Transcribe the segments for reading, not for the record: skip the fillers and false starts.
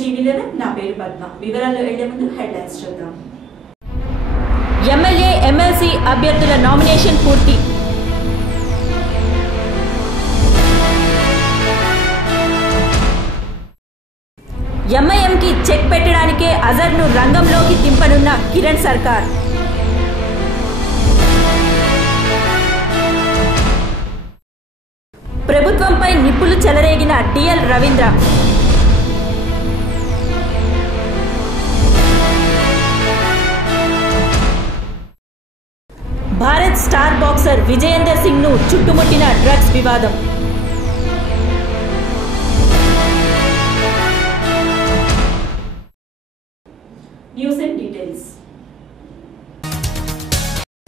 టీవీ11 నా పేరు పద్మ. వివరాల్లో వెళ్లే ముందు హెడ్లైన్స్ చూద్దాం. ఎమ్మెల్యే ఎమ్మెల్సీ అభ్యర్థుల నామినేషన్ పూర్తి. ఎంఐఎంకి చెక్ పెట్టడానికే అజర్ను రంగంలోకి దింపనున్న కిరణ్ సర్కార్. ప్రభుత్వంపై నిప్పులు చెలరేగిన D L Ravindra. Bharat star boxer Vijender Singh ను చుట్టుముట్టిన డ్రగ్స్ వివాదం. News and details.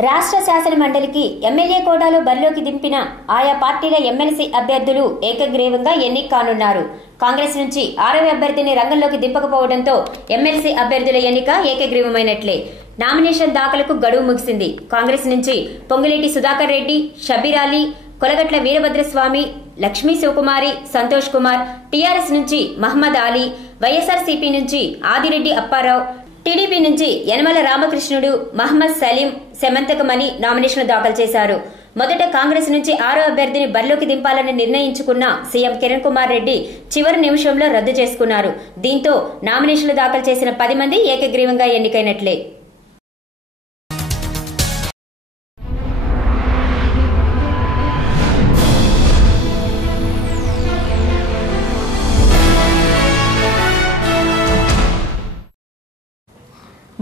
రాష్ట్ర శాసన మండలికి ఎమ్మెల్యే కోటాలో బరిలోకి దింపిన ఆయా పార్టీల ఎమ్మెల్సీ అభ్యర్థులు ఏకగ్రీవంగా ఎన్నిక కానున్నారు. కాంగ్రెస్ నుంచి 6వ అభ్యర్థిని రంగంలోకి దింపకపోవడంతో ఎమ్మెల్సీ అభ్యర్థుల ఎన్నిక ఏకగ్రీవమైనట్లే. నామినేషన్ దాఖలకు గడువు ముగిసింది. కాంగ్రెస్ నుంచి పొంగులేటి సుధాకర్ రెడ్డి, షబీర్ అలీ, కొలగట్ల వీరభద్రస్వామి, లక్ష్మీ శివకుమారి, సంతోష్ కుమార్, టీఆర్ఎస్ నుంచి మహమ్మద్ అలీ, వైఎస్ఆర్సీపీ నుంచి ఆదిరెడ్డి అప్పారావు, టీడీపీ నుంచి యనమల రామకృష్ణుడు, మహమ్మద్ సలీం, సెమంతకమణి నామినేషన్ దాఖలు చేశారు. మొదట కాంగ్రెస్ నుంచి 6వ అభ్యర్థిని బరిలోకి దింపాలని నిర్ణయించుకున్న సీఎం కిరణ్ కుమార్ రెడ్డి చివరి నిమిషంలో రద్దు చేసుకున్నారు. దీంతో నామినేషన్లు దాఖలు చేసిన 10 మంది ఏకగ్రీవంగా ఎన్నికైనట్లే.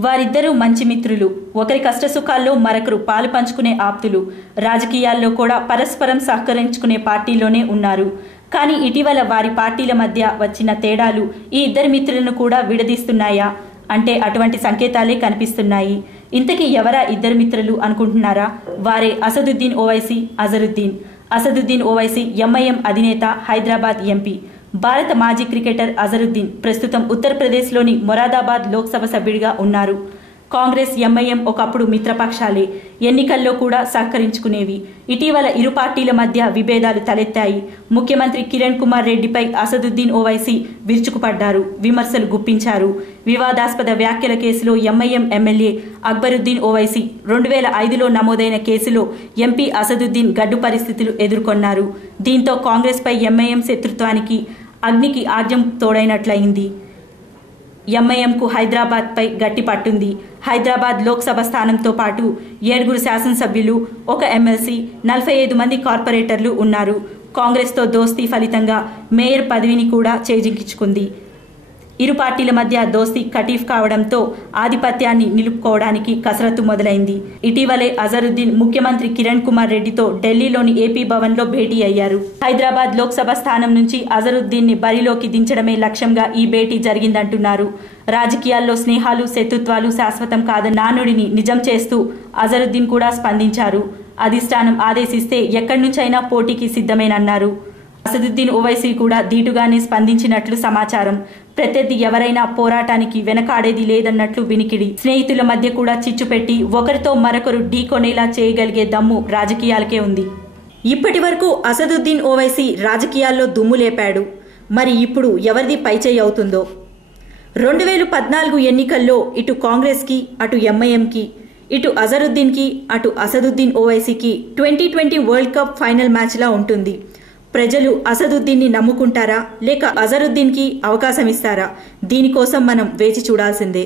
వారిద్దరూ మంచి మిత్రులు. ఒకరి కష్టసుఖాల్లో మరొకరు పాలు పంచుకునే ఆప్తులు. రాజకీయాల్లో కూడా పరస్పరం సహకరించుకునే పార్టీలోనే ఉన్నారు. కానీ ఇటీవల వారి పార్టీల మధ్య వచ్చిన తేడాలు ఈ ఇద్దరు మిత్రులను కూడా విడదీస్తున్నాయా అంటే అటువంటి సంకేతాలే కనిపిస్తున్నాయి. ఇంతకీ ఎవరా ఇద్దరు మిత్రులు అనుకుంటున్నారా? వారే అసదుద్దీన్ ఓవైసీ, అజరుద్దీన్. అసదుద్దీన్ ఓవైసీ ఎంఐఎం అధినేత, హైదరాబాద్ ఎంపీ. భారత మాజీ క్రికెటర్ అజరుద్దీన్ ప్రస్తుతం ఉత్తరప్రదేశ్లోని మొరాదాబాద్ లోక్సభ సభ్యుడిగా ఉన్నారు. కాంగ్రెస్, ఎంఐఎం ఒకప్పుడు మిత్రపక్షాలే. ఎన్నికల్లో కూడా సహకరించుకునేవి. ఇటీవల ఇరు పార్టీల మధ్య విభేదాలు తలెత్తాయి. ముఖ్యమంత్రి కిరణ్ కుమార్ రెడ్డిపై అసదుద్దీన్ ఓవైసీ విరుచుకుపడ్డారు, విమర్శలు గుప్పించారు. వివాదాస్పద వ్యాఖ్యల కేసులో ఎంఐఎం ఎమ్మెల్యే అక్బరుద్దీన్ ఓవైసీ 2005లో నమోదైన కేసులో ఎంపీ అసదుద్దీన్ గడ్డు పరిస్థితులు ఎదుర్కొన్నారు. దీంతో కాంగ్రెస్పై ఎంఐఎం శత్రుత్వానికి అగ్నికి ఆజ్యం తోడైనట్లయింది. ఎంఐఎంకు హైదరాబాద్పై గట్టి పట్టుంది. హైదరాబాద్ లోక్సభ స్థానంతో పాటు 7 శాసనసభ్యులు, 1 ఎమ్మెల్సీ, 45 మంది కార్పొరేటర్లు ఉన్నారు. కాంగ్రెస్తో దోస్తీ ఫలితంగా మేయర్ పదవిని కూడా చేజిక్కించుకుంది. ఇరు పార్టీల మధ్య దోస్తీ కటీఫ్ కావడంతో ఆధిపత్యాన్ని నిలుపుకోవడానికి కసరత్తు మొదలైంది. ఇటీవలే అజరుద్దీన్ ముఖ్యమంత్రి కిరణ్ కుమార్ రెడ్డితో ఢిల్లీలోని ఏపీ భవన్లో భేటీ అయ్యారు. హైదరాబాద్ లోక్సభ స్థానం నుంచి అజరుద్దీన్ని బరిలోకి దించడమే లక్ష్యంగా ఈ భేటీ జరిగిందంటున్నారు. రాజకీయాల్లో స్నేహాలు, శత్రుత్వాలు శాశ్వతం కాదన్న నానుడిని నిజం చేస్తూ అజరుద్దీన్ కూడా స్పందించారు. అధిష్టానం ఆదేశిస్తే ఎక్కడి నుంచైనా పోటీకి సిద్ధమేనన్నారు. అసదుద్దీన్ ఓవైసీ కూడా ధీటుగానే స్పందించినట్లు సమాచారం. ప్రత్యర్థి ఎవరైనా పోరాటానికి వెనకాడేది లేదన్నట్లు వినికిడి. స్నేహితుల మధ్య కూడా చిచ్చు పెట్టి ఒకరితో మరొకరు ఢీకొనేలా చేయగలిగే దమ్ము రాజకీయాలకే ఉంది. ఇప్పటి వరకు అసదుద్దీన్ ఓవైసీ రాజకీయాల్లో దుమ్ము లేపాడు. మరి ఇప్పుడు ఎవరిది పైచేయి అవుతుందో? 2014 ఎన్నికల్లో ఇటు కాంగ్రెస్కి, అటు ఎంఐఎంకి, ఇటు అజరుద్దీన్కి, అటు అసదుద్దీన్ ఓవైసీకి 2020 వరల్డ్ కప్ ఫైనల్ మ్యాచ్లా ఉంటుంది. ప్రజలు అసదుద్దీన్ని నమ్ముకుంటారా లేక అజరుద్దీన్కి అవకాశం ఇస్తారా? దీనికోసం మనం వేచి చూడాల్సిందే.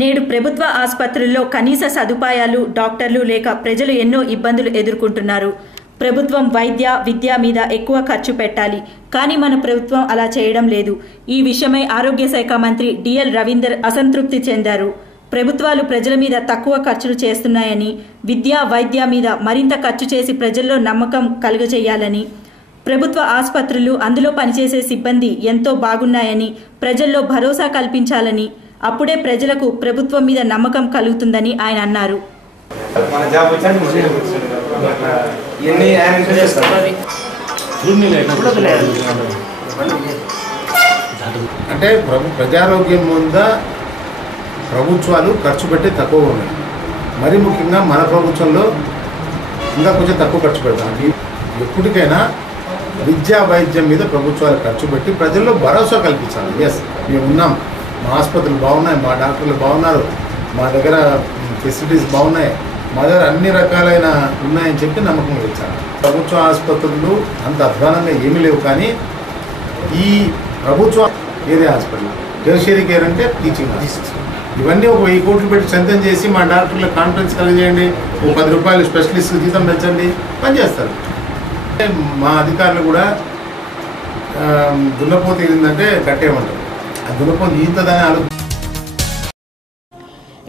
నేడు ప్రభుత్వ ఆసుపత్రుల్లో కనీస సదుపాయాలు, డాక్టర్లు లేక ప్రజలు ఎన్నో ఇబ్బందులు ఎదుర్కొంటున్నారు. ప్రభుత్వం వైద్య, విద్య మీద ఎక్కువ ఖర్చు పెట్టాలి. కానీ మన ప్రభుత్వం అలా చేయడం లేదు. ఈ విషయమై ఆరోగ్య శాఖ మంత్రి డిఎల్ రవీందర్ అసంతృప్తి చెందారు. ప్రభుత్వాలు ప్రజల మీద తక్కువ ఖర్చులు చేస్తున్నాయని, విద్య, వైద్య మీద మరింత ఖర్చు చేసి ప్రజల్లో నమ్మకం కలుగజేయాలని, ప్రభుత్వ ఆసుపత్రులు, అందులో పనిచేసే సిబ్బంది ఎంతో బాగున్నాయని ప్రజల్లో భరోసా కల్పించాలని, అప్పుడే ప్రజలకు ప్రభుత్వం మీద నమ్మకం కలుగుతుందని ఆయన అన్నారు. అంటే ప్రజారోగ్యం ముందా ప్రభుత్వాలు ఖర్చు పెట్టి తక్కువ ఉన్నాయి. మరీ ముఖ్యంగా మన ప్రభుత్వంలో ఇంకా కొంచెం తక్కువ ఖర్చు పెడతాం. ఎప్పటికైనా విద్యా వైద్యం మీద ప్రభుత్వాలు ఖర్చు పెట్టి ప్రజల్లో భరోసా కల్పించాలి. ఎస్, మేము ఉన్నాం, మా ఆసుపత్రులు బాగున్నాయి, మా డాక్టర్లు బాగున్నారు, మా దగ్గర ఫెసిలిటీస్ బాగున్నాయి, మా దగ్గర అన్ని రకాలైన ఉన్నాయని చెప్పి నమ్మకం ఇచ్చారు. ప్రభుత్వ ఆసుపత్రులు అంత అధ్వానంగా ఏమీ లేవు, కానీ ఈ ప్రభుత్వ ఏరియా హాస్పిటల్, టెరిషరీ కేర్ అంటే టీచింగ్ హాస్పిటల్, ఇవన్నీ ఒక 1000 కోట్లు పెట్టి సంతం చేసి మా డాక్టర్లకు కాన్ఫరెన్స్ కలిగేయండి, ఓ 10 రూపాయలు స్పెషలిస్ట్ జీతం పెంచండి, పనిచేస్తారు. మా అధికారులు కూడా దున్నపోతు ఏంటంటే కట్టేయమంటారు, ఆ దున్నపోతు ఈతదని ఆలోచన.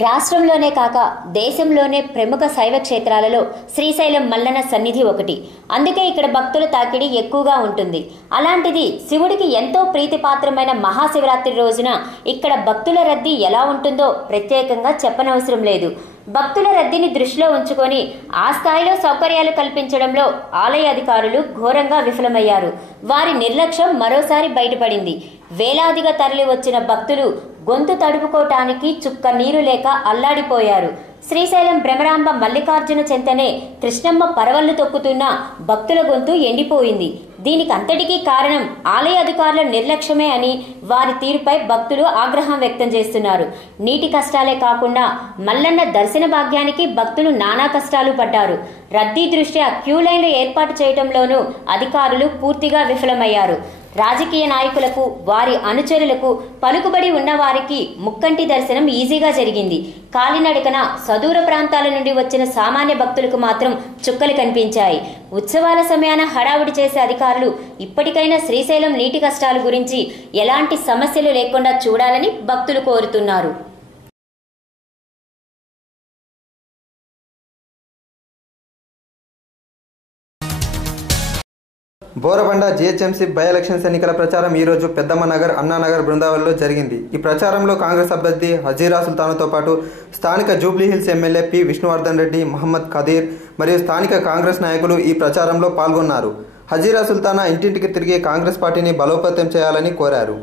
రాష్ట్రంలోనే కాక దేశంలోనే ప్రముఖ శైవ క్షేత్రాలలో శ్రీశైలం మల్లన్న సన్నిధి ఒకటి. అందుకే ఇక్కడ భక్తుల తాకిడి ఎక్కువగా ఉంటుంది. అలాంటిది శివుడికి ఎంతో ప్రీతిపాత్రమైన మహాశివరాత్రి రోజున ఇక్కడ భక్తుల రద్దీ ఎలా ఉంటుందో ప్రత్యేకంగా చెప్పనవసరం లేదు. భక్తుల రద్దీని దృష్టిలో ఉంచుకొని ఆ స్థాయిలో సౌకర్యాలు కల్పించడంలో ఆలయ అధికారులు ఘోరంగా విఫలమయ్యారు. వారి నిర్లక్ష్యం మరోసారి బయటపడింది. వేలాదిగా తరలి వచ్చిన భక్తులు గొంతు తడుపుకోవటానికి చుక్క నీరు లేక అల్లాడిపోయారు. శ్రీశైలం భ్రమరాంబ మల్లికార్జున చెంతనే కృష్ణమ్మ పరవళ్లు తొక్కుతున్న భక్తుల గొంతు ఎండిపోయింది. దీనికి అంతటికీ కారణం ఆలయ అధికారుల నిర్లక్ష్యమే అని వారి తీరుపై భక్తులు ఆగ్రహం వ్యక్తం చేస్తున్నారు. నీటి కష్టాలే కాకుండా మల్లన్న దర్శన భాగ్యానికి భక్తులు నానా కష్టాలు పడ్డారు. రద్దీ దృష్ట్యా క్యూ లైన్లు ఏర్పాటు చేయడంలోనూ అధికారులు పూర్తిగా విఫలమయ్యారు. రాజకీయ నాయకులకు, వారి అనుచరులకు, పలుకుబడి ఉన్న వారికి ముక్కంటి దర్శనం ఈజీగా జరిగింది. కాలినడకన సదూర ప్రాంతాల నుండి వచ్చిన సామాన్య భక్తులకు మాత్రం చుక్కలు కనిపించాయి. ఉత్సవాల సమయాన హడావుడి చేసే అధికారులు ఇప్పటికైనా శ్రీశైలం నీటి కష్టాల గురించి ఎలాంటి సమస్యలు లేకుండా చూడాలని భక్తులు కోరుతున్నారు. బోరబండ జీహెచ్ఎంసీ బై ఎలక్షన్స్ ఎన్నికల ప్రచారం ఈరోజు పెద్దమ్మనగర్, అన్నానగర్, బృందావనంలో జరిగింది. ఈ ప్రచారంలో కాంగ్రెస్ అభ్యర్థి హజీరా సుల్తానాతో పాటు స్థానిక జూబ్లీహిల్స్ ఎమ్మెల్యే పి విష్ణువర్ధన్ రెడ్డి, మహమ్మద్ ఖదీర్ మరియు స్థానిక కాంగ్రెస్ నాయకులు ఈ ప్రచారంలో పాల్గొన్నారు. హజీరా సుల్తానా ఇంటింటికి తిరిగి కాంగ్రెస్ పార్టీని బలోపేతం చేయాలని కోరారు.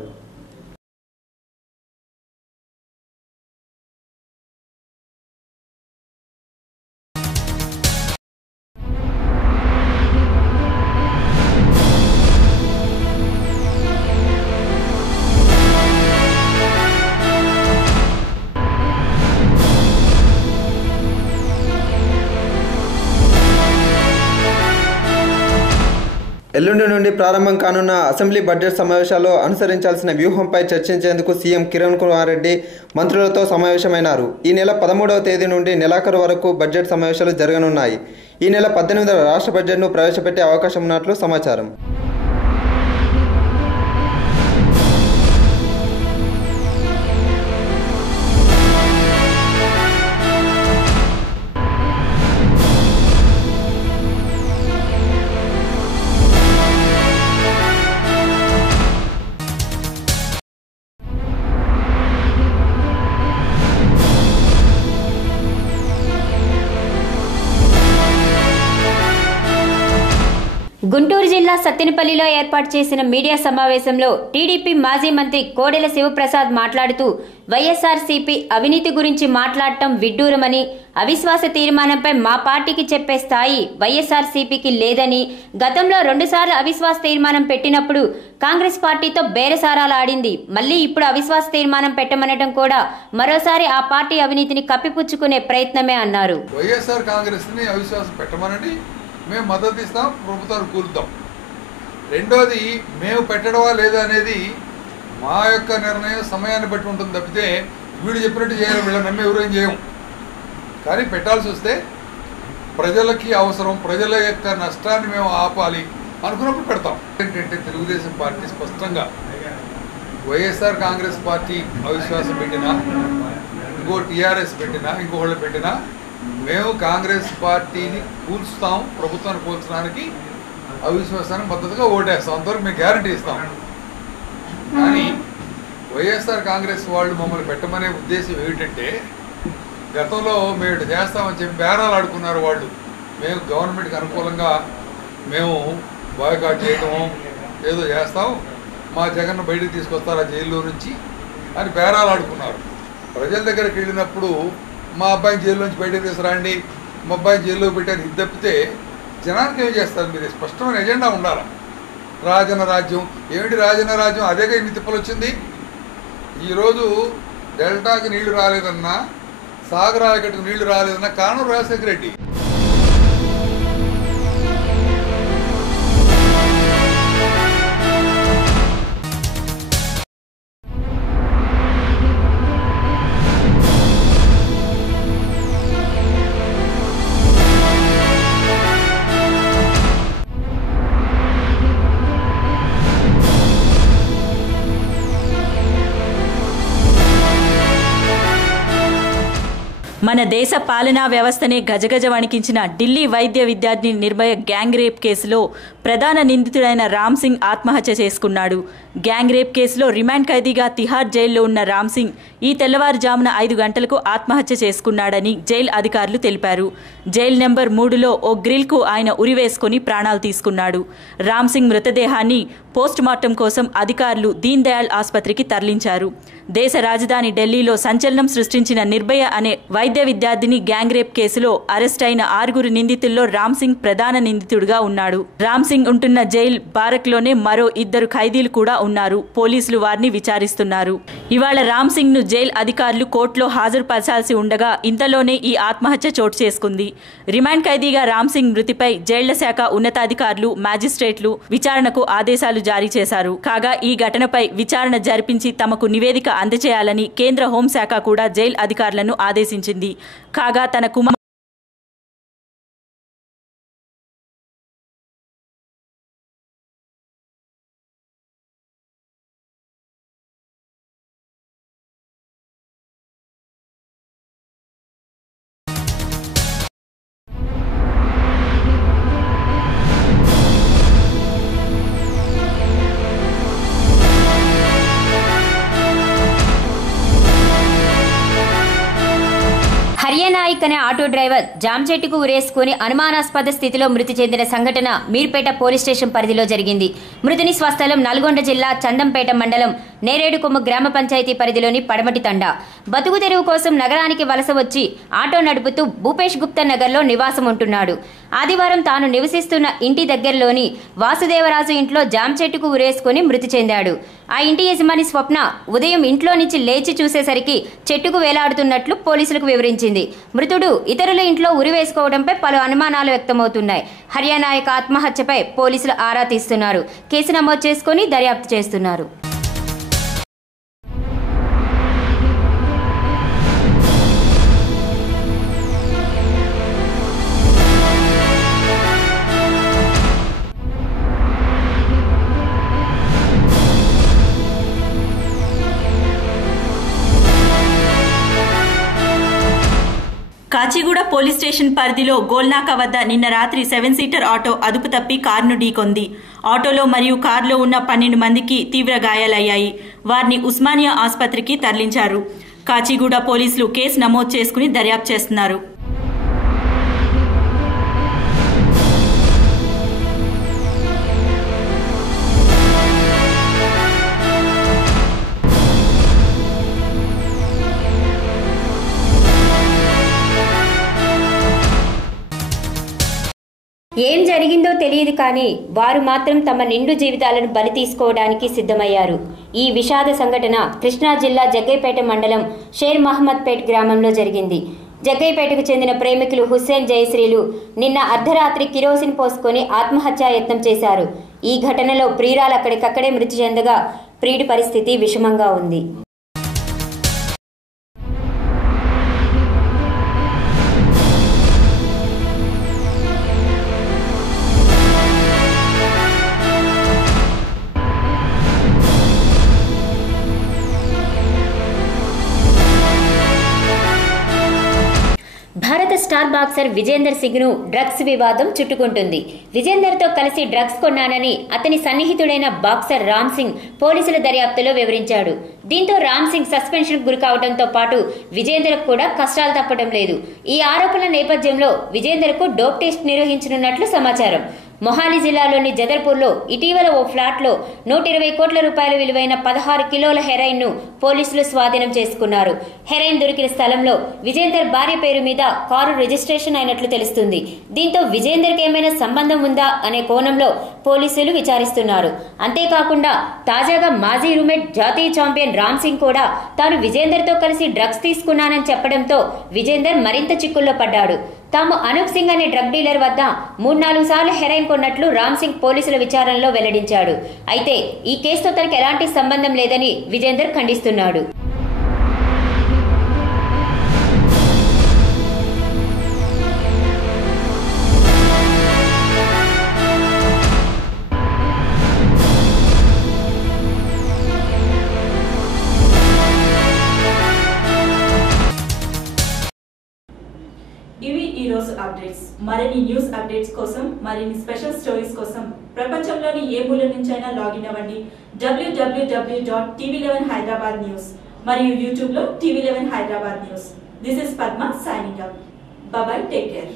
ఎల్లుండి నుండి ప్రారంభం కానున్న అసెంబ్లీ బడ్జెట్ సమావేశాల్లో అనుసరించాల్సిన వ్యూహంపై చర్చించేందుకు సీఎం కిరణ్ కుమార్ రెడ్డి మంత్రులతో సమావేశమైనారు. ఈ నెల 13వ తేదీ నుండి నెలాఖరు వరకు బడ్జెట్ సమావేశాలు జరగనున్నాయి. ఈ నెల 18వ రాష్ట్ర బడ్జెట్ను ప్రవేశపెట్టే అవకాశం ఉన్నట్లు సమాచారం. గుంటూరు జిల్లా సత్తెనపల్లిలో ఏర్పాటు చేసిన మీడియా సమావేశంలో టీడీపీ మాజీ మంత్రి కోడెల శివప్రసాద్ మాట్లాడుతూ వైఎస్ఆర్సీపీ అవినీతి గురించి మాట్లాడటం విడ్డూరమని, అవిశ్వాస తీర్మానంపై మా పార్టీకి చెప్పే స్థాయి వైఎస్ఆర్సీపీకి లేదని, గతంలో 2 సార్లు అవిశ్వాస తీర్మానం పెట్టినప్పుడు కాంగ్రెస్ పార్టీతో బేరసారాలాడింది, మళ్లీ ఇప్పుడు అవిశ్వాస తీర్మానం పెట్టమనడం కూడా మరోసారి ఆ పార్టీ అవినీతిని కప్పిపుచ్చుకునే ప్రయత్నమే అన్నారు. వైఎస్ఆర్ కాంగ్రెస్ ని అవిశ్వాసం పెట్టమనండి, మేము మద్దతు ఇస్తాం, ప్రభుత్వాన్ని కూలుతాం. రెండోది, మేము పెట్టడమా లేదా అనేది మా యొక్క నిర్ణయం సమయాన్ని బట్టి ఉంటుంది తప్పితే వీడు చెప్పినట్టు చేయాలి, వీళ్ళని నమ్మి ఎవరేం చేయం. కానీ పెట్టాల్సి వస్తే ప్రజలకి అవసరం, ప్రజల యొక్క నష్టాన్ని మేము ఆపాలి అనుకున్నప్పుడు పెడతాం. ఏంటంటే తెలుగుదేశం పార్టీ స్పష్టంగా వైఎస్ఆర్ కాంగ్రెస్ పార్టీ అవిశ్వాసం పెట్టినా, ఇంకో టీఆర్ఎస్ పెట్టినా, ఇంకొకళ్ళు పెట్టినా మేము కాంగ్రెస్ పార్టీని కూల్చుతాం, ప్రభుత్వాన్ని కూల్చడానికి అవిశ్వాసానికి మద్దతుగా ఓటేస్తాం, అంతవరకు మేము గ్యారంటీ ఇస్తాం. కానీ వైఎస్ఆర్ కాంగ్రెస్ వాళ్ళు మమ్మల్ని పెట్టమనే ఉద్దేశం ఏమిటంటే, గతంలో మేము ఇటు చేస్తామని చెప్పి బేరాలు ఆడుకున్నారు వాళ్ళు. మేము గవర్నమెంట్కి అనుకూలంగా మేము బాయ్కాట్ చేయటము ఏదో చేస్తాం, మా జగన్ను బయటకు తీసుకొస్తారు ఆ జైల్లో నుంచి అని బేరాలు ఆడుకున్నారు. ప్రజల దగ్గరికి వెళ్ళినప్పుడు మా అబ్బాయిని జైలు నుంచి బయటకు తీసుకురండి, మా అబ్బాయిని జైల్లో పెట్టారు, ఇది తప్పితే జనానికి ఏం చేస్తారు? మీరు స్పష్టమైన ఎజెండా ఉండాలి. రాజన్న రాజ్యం. ఏమిటి రాజన్న రాజ్యం? అదేగా ఇన్ని తిప్పలు వచ్చింది. ఈరోజు డెల్టాకి నీళ్లు రాలేదన్నా, సాగర్ ఆయకట్టుకు నీళ్లు రాలేదన్నా కారణం రాజశేఖర రెడ్డి. మన దేశ పాలనా వ్యవస్థనే గజగజ వణికించిన ఢిల్లీ వైద్య విద్యార్థి నిర్భయ గ్యాంగ్ రేప్ కేసులో ప్రధాన నిందితుడైన రామ్ సింగ్ ఆత్మహత్య చేసుకున్నాడు. గ్యాంగ్ రేప్ కేసులో రిమాండ్ ఖైదీగా తిహార్ జైల్లో ఉన్న రామ్ సింగ్ ఈ తెల్లవారుజామున 5 గంటలకు ఆత్మహత్య చేసుకున్నాడని జైలు అధికారులు తెలిపారు. జైలు నెంబర్ 3లో ఓ గ్రిల్కు ఆయన ఉరివేసుకుని ప్రాణాలు తీసుకున్నాడు. రామ్ సింగ్ మృతదేహాన్ని పోస్ట్ మార్టం కోసం అధికారులు దీన్ దయాళ్ ఆసుపత్రికి తరలించారు. దేశ రాజధాని ఢిల్లీలో సంచలనం సృష్టించిన నిర్భయ అనే వైద్య విద్యార్థిని గ్యాంగ్ రేప్ కేసులో అరెస్ట్ అయిన 6 నిందితుల్లో రామ్ సింగ్ ప్రధాన నిందితుడిగా ఉన్నాడు. రామ్ సింగ్ ఉంటున్న జైల్ బారక్లోనే మరో 2 ఖైదీలు కూడా ఉన్నారు. పోలీసులు వారిని విచారిస్తున్నారు. ఇవాళ రామ్ సింగ్ ను జైలు అధికారులు కోర్టులో హాజరుపరచాల్సి ఉండగా ఇంతలోనే ఈ ఆత్మహత్య చోటు చేసుకుంది. రిమాండ్ ఖైదీగా రామ్ సింగ్ మృతిపై జైళ్ల శాఖ ఉన్నతాధికారులు, మ్యాజిస్ట్రేట్లు విచారణకు ఆదేశాలు జారీ చేశారు. కాగా ఈ ఘటనపై విచారణ జరిపించి తమకు నివేదిక అందజేయాలని కేంద్ర హోంశాఖ కూడా జైలు అధికారులను ఆదేశించింది. కాగా తన కుమార్ హర్యానాయిక్ అనే ఆటో డ్రైవర్ జామ్ చెట్టుకు ఉరేసుకుని అనుమానాస్పద స్థితిలో మృతి చెందిన సంఘటన మీర్పేట పోలీస్ స్టేషన్ పరిధిలో జరిగింది. మృతుని స్వస్థలం నల్గొండ జిల్లా చందంపేట మండలం నేరేడుకొమ్ము గ్రామ పంచాయతీ పరిధిలోని పడమటి తండా. బతుకు తెరువు కోసం నగరానికి వలస వచ్చి ఆటో నడుపుతూ భూపేష్ గుప్తా నగర్లో నివాసం ఉంటున్నాడు. ఆదివారం తాను నివసిస్తున్న ఇంటి దగ్గరలోని వాసుదేవరాజు ఇంట్లో జామ్ చెట్టుకు ఉరేసుకుని మృతి చెందాడు. ఆ ఇంటి యజమాని స్వప్న ఉదయం ఇంట్లో నుంచి లేచి చూసేసరికి చెట్టుకు వేలాడుతున్నట్లు పోలీసులకు వివరించింది. మృతుడు ఇతరుల ఇంట్లో ఉరి వేసుకోవడంపై పలు అనుమానాలు వ్యక్తమవుతున్నాయి. హర్యానా యొక్క ఆత్మహత్యపై పోలీసులు ఆరా తీస్తున్నారు. కేసు నమోదు చేసుకుని దర్యాప్తు చేస్తున్నారు. కాచిగూడ పోలీస్ స్టేషన్ పరిధిలో గోల్నాకా వద్ద నిన్న రాత్రి 7 సీటర్ ఆటో అదుపు తప్పి కారును ఢీకొంది. ఆటోలో మరియు కారులో ఉన్న 12 మందికి తీవ్ర గాయాలయ్యాయి. వారిని ఉస్మానియా ఆసుపత్రికి తరలించారు. కాచిగూడ పోలీసులు కేసు నమోదు చేసుకుని దర్యాప్తు చేస్తున్నారు. ఏం జరిగిందో తెలియదు కానీ వారు మాత్రం తమ నిండు జీవితాలను బలి తీసుకోవడానికి సిద్ధమయ్యారు. ఈ విషాద సంఘటన కృష్ణా జిల్లా జగ్గైపేట మండలం షేర్ మహమ్మద్పేట్ గ్రామంలో జరిగింది. జగ్గైపేటకు చెందిన ప్రేమికులు హుస్సేన్ జయశ్రీలు నిన్న అర్ధరాత్రి కిరోసిన్ పోసుకొని ఆత్మహత్యాయత్నం చేశారు. ఈ ఘటనలో ప్రియురాలు అక్కడికక్కడే మృతి చెందగా ప్రియుడి పరిస్థితి విషమంగా ఉంది. భారత స్టార్ బాక్సర్ విజేందర్ సింగ్ ను డ్రగ్స్ వివాదం చుట్టుకుంటుంది. విజేందర్ తో కలిసి డ్రగ్స్ కొన్నానని అతని సన్నిహితుడైన బాక్సర్ రామ్ సింగ్ పోలీసుల దర్యాప్తులో వివరించాడు. దీంతో రామ్ సింగ్ సస్పెన్షన్ గురి కావడంతో పాటు విజేందర్ కూడా కష్టాలు తప్పడం లేదు. ఈ ఆరోపణల నేపథ్యంలో విజేందర్ కు డోప్ టెస్ట్ నిర్వహించనున్నట్లు సమాచారం. మొహాలి జిల్లాలోని జదల్పూర్లో ఇటీవల ఓ ఫ్లాట్లో 120 కోట్ల రూపాయల విలువైన 16 కిలోల హెరాయిన్ ను పోలీసులు స్వాధీనం చేసుకున్నారు. హెరాయిన్ దొరికిన స్థలంలో విజేందర్ భార్య పేరు మీద కారు రిజిస్ట్రేషన్ అయినట్లు తెలుస్తుంది. దీంతో విజేందర్కి ఏమైనా సంబంధం ఉందా అనే కోణంలో పోలీసులు విచారిస్తున్నారు. అంతేకాకుండా తాజాగా మాజీ రూమ్మేట్ జాతీయ ఛాంపియన్ రామ్ సింగ్ కూడా తాను విజేందర్తో కలిసి డ్రగ్స్ తీసుకున్నానని చెప్పడంతో విజేందర్ మరింత చిక్కుల్లో పడ్డాడు. తాము అనూప్ సింగ్ అనే డ్రగ్ డీలర్ వద్ద 3-4 సార్లు హెరాయిన్ కొన్నట్లు రామ్ సింగ్ పోలీసుల విచారణలో వెల్లడించాడు. అయితే ఈ కేసుతో తనకు ఎలాంటి సంబంధం లేదని విజేందర్ ఖండిస్తున్నాడు. ఇవి ఈ రోజు అప్డేట్స్. మరిన్ని న్యూస్ అప్డేట్స్ కోసం, మరిన్ని స్పెషల్ స్టోరీస్ కోసం ప్రపంచంలోని ఏ మూల నుంచైనా లాగిన్ అవ్వండి www.tv11hyderabad news మరియు యూట్యూబ్ లో TV11 Hyderabad News. This is Padma signing out. Bye bye, take care.